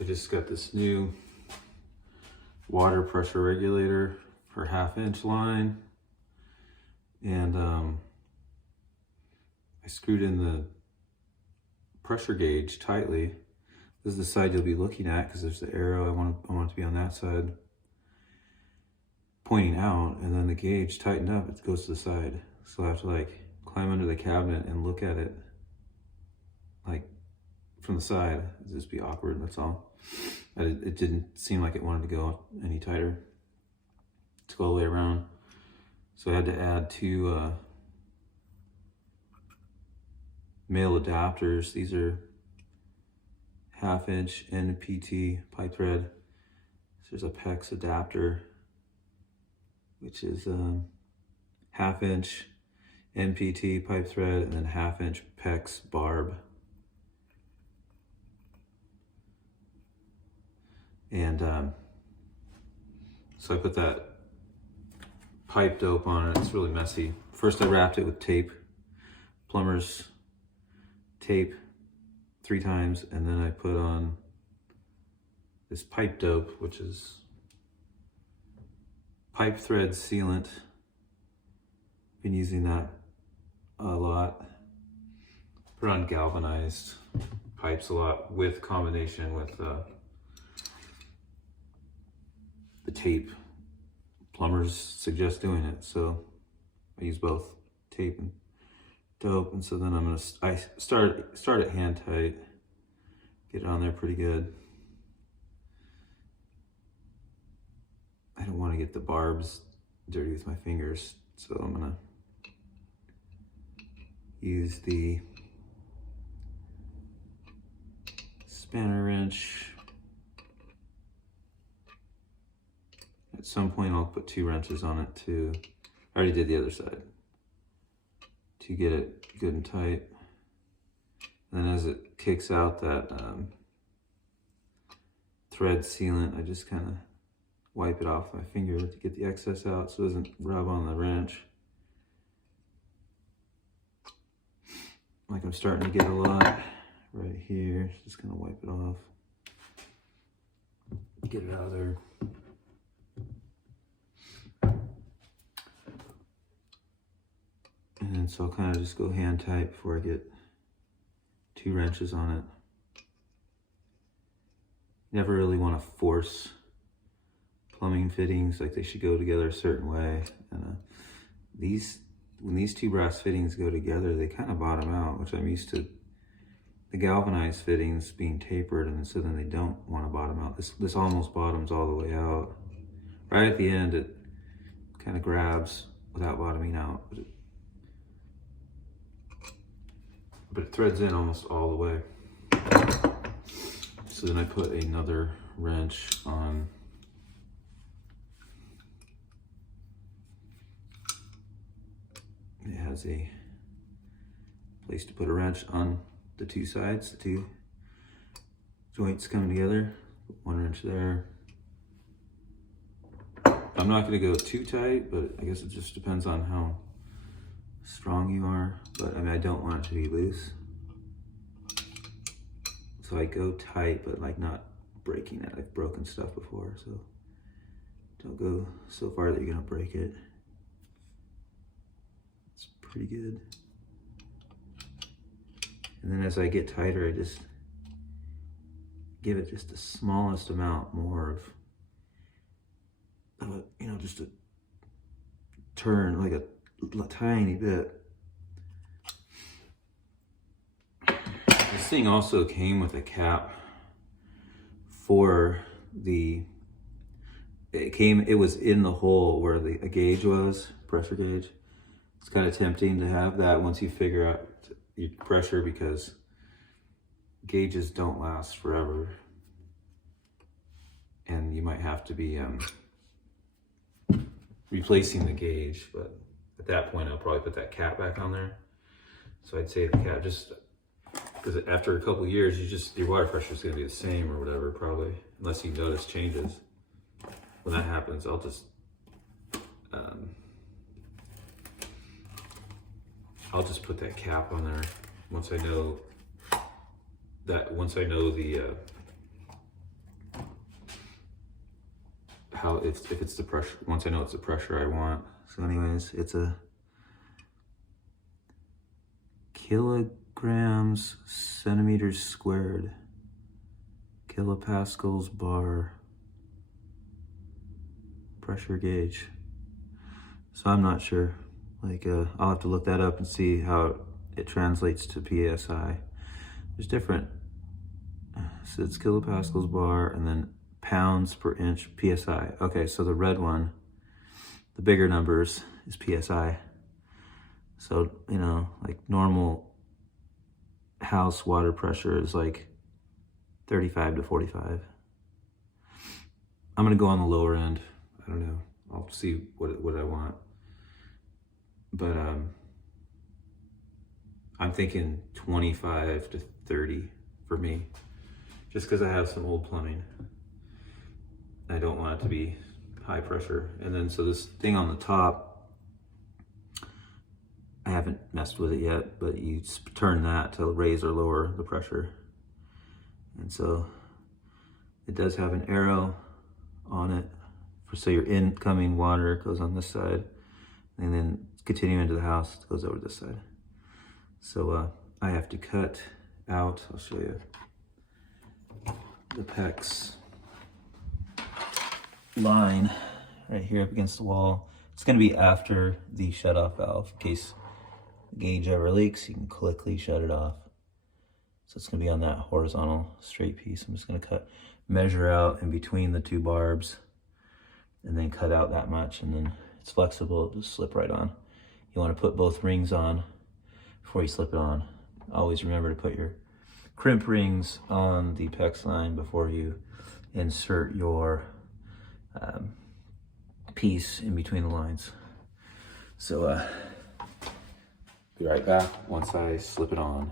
I just got this new water pressure regulator for 1/2 inch line, and I screwed in the pressure gauge tightly. This is the side you'll be looking at because there's the arrow. I want it to be on that side pointing out, and then the gauge tightened up, it goes to the side. So I have to like climb under the cabinet and look at it like from the side. It'd just be awkward, that's all. It didn't seem like it wanted to go any tighter to go all the way around. So I had to add 2 male adapters. These are 1/2 inch NPT pipe thread. So there's a PEX adapter, which is 1/2 inch NPT pipe thread, and then 1/2 inch PEX barb. And so I put that pipe dope on it. It's really messy. First I wrapped it with tape, plumber's tape, 3 times, and then I put on this pipe dope, which is pipe thread sealant. Been using that a lot. Put on galvanized pipes a lot with combination with the tape. Plumbers suggest doing it, so I use both tape and dope. And so then I start it hand tight, get it on there pretty good. I don't want to get the barbs dirty with my fingers, so I'm gonna use the spanner wrench. At some point I'll put 2 wrenches on it too. I already did the other side to get it good and tight. And then as it kicks out that thread sealant, I just kind of wipe it off my finger to get the excess out so it doesn't rub on the wrench. Like I'm starting to get a lot right here. Just gonna wipe it off. Get it out of there. And then so I'll kind of just go hand tight before I get 2 wrenches on it. Never really want to force plumbing fittings, like they should go together a certain way. And when these 2 brass fittings go together, they kind of bottom out, which I'm used to the galvanized fittings being tapered, and so then they don't want to bottom out. This almost bottoms all the way out. Right at the end, it kind of grabs without bottoming out, but it threads in almost all the way. So then I put another wrench on. It has a place to put a wrench on the 2 sides, the 2 joints coming together. Put 1 wrench there. I'm not going to go too tight, but I guess it just depends on how strong you are. But I mean, I don't want it to be loose. So I go tight, but like not breaking it. I've broken stuff before, so don't go so far that you're going to break it. It's pretty good. And then as I get tighter, I just give it just the smallest amount more of you know, just a turn, like a tiny bit. This thing also came with a cap for it was in the hole where a gauge was, pressure gauge. It's kind of tempting to have that once you figure out your pressure, because gauges don't last forever. And you might have to be replacing the gauge, but at that point I'll probably put that cap back on there. So I'd say the cap, just because after a couple of years, your water pressure is going to be the same or whatever, probably, unless you notice changes. When that happens, I'll just put that cap on there once I know the how, if it's the pressure, once I know it's the pressure I want. So anyways, it's a kilograms, centimeters squared, kilopascals bar, pressure gauge. So I'm not sure. Like, I'll have to look that up and see how it translates to PSI. There's different, so it's kilopascals bar and then pounds per inch PSI. Okay, so the red one, the bigger numbers is PSI. So, you know, like normal house water pressure is like 35 to 45. I'm gonna go on the lower end. I don't know. I'll see what I want. But I'm thinking 25 to 30 for me, just because I have some old plumbing. I don't want it to be high pressure. And then so this thing on the top, I haven't messed with it yet, but you turn that to raise or lower the pressure. And so it does have an arrow on it for, so your incoming water goes on this side, and then continuing into the house, it goes over this side. So I have to cut out, I'll show you, the PEX line right here up against the wall. It's gonna be after the shut-off valve, in case the gauge ever leaks, you can quickly shut it off. So it's gonna be on that horizontal straight piece. I'm just gonna measure out in between the two barbs, and then cut out that much, and then it's flexible, it'll just slip right on. You wanna put both rings on before you slip it on. Always remember to put your crimp rings on the PEX line before you insert your piece in between the lines. So be right back once I slip it on.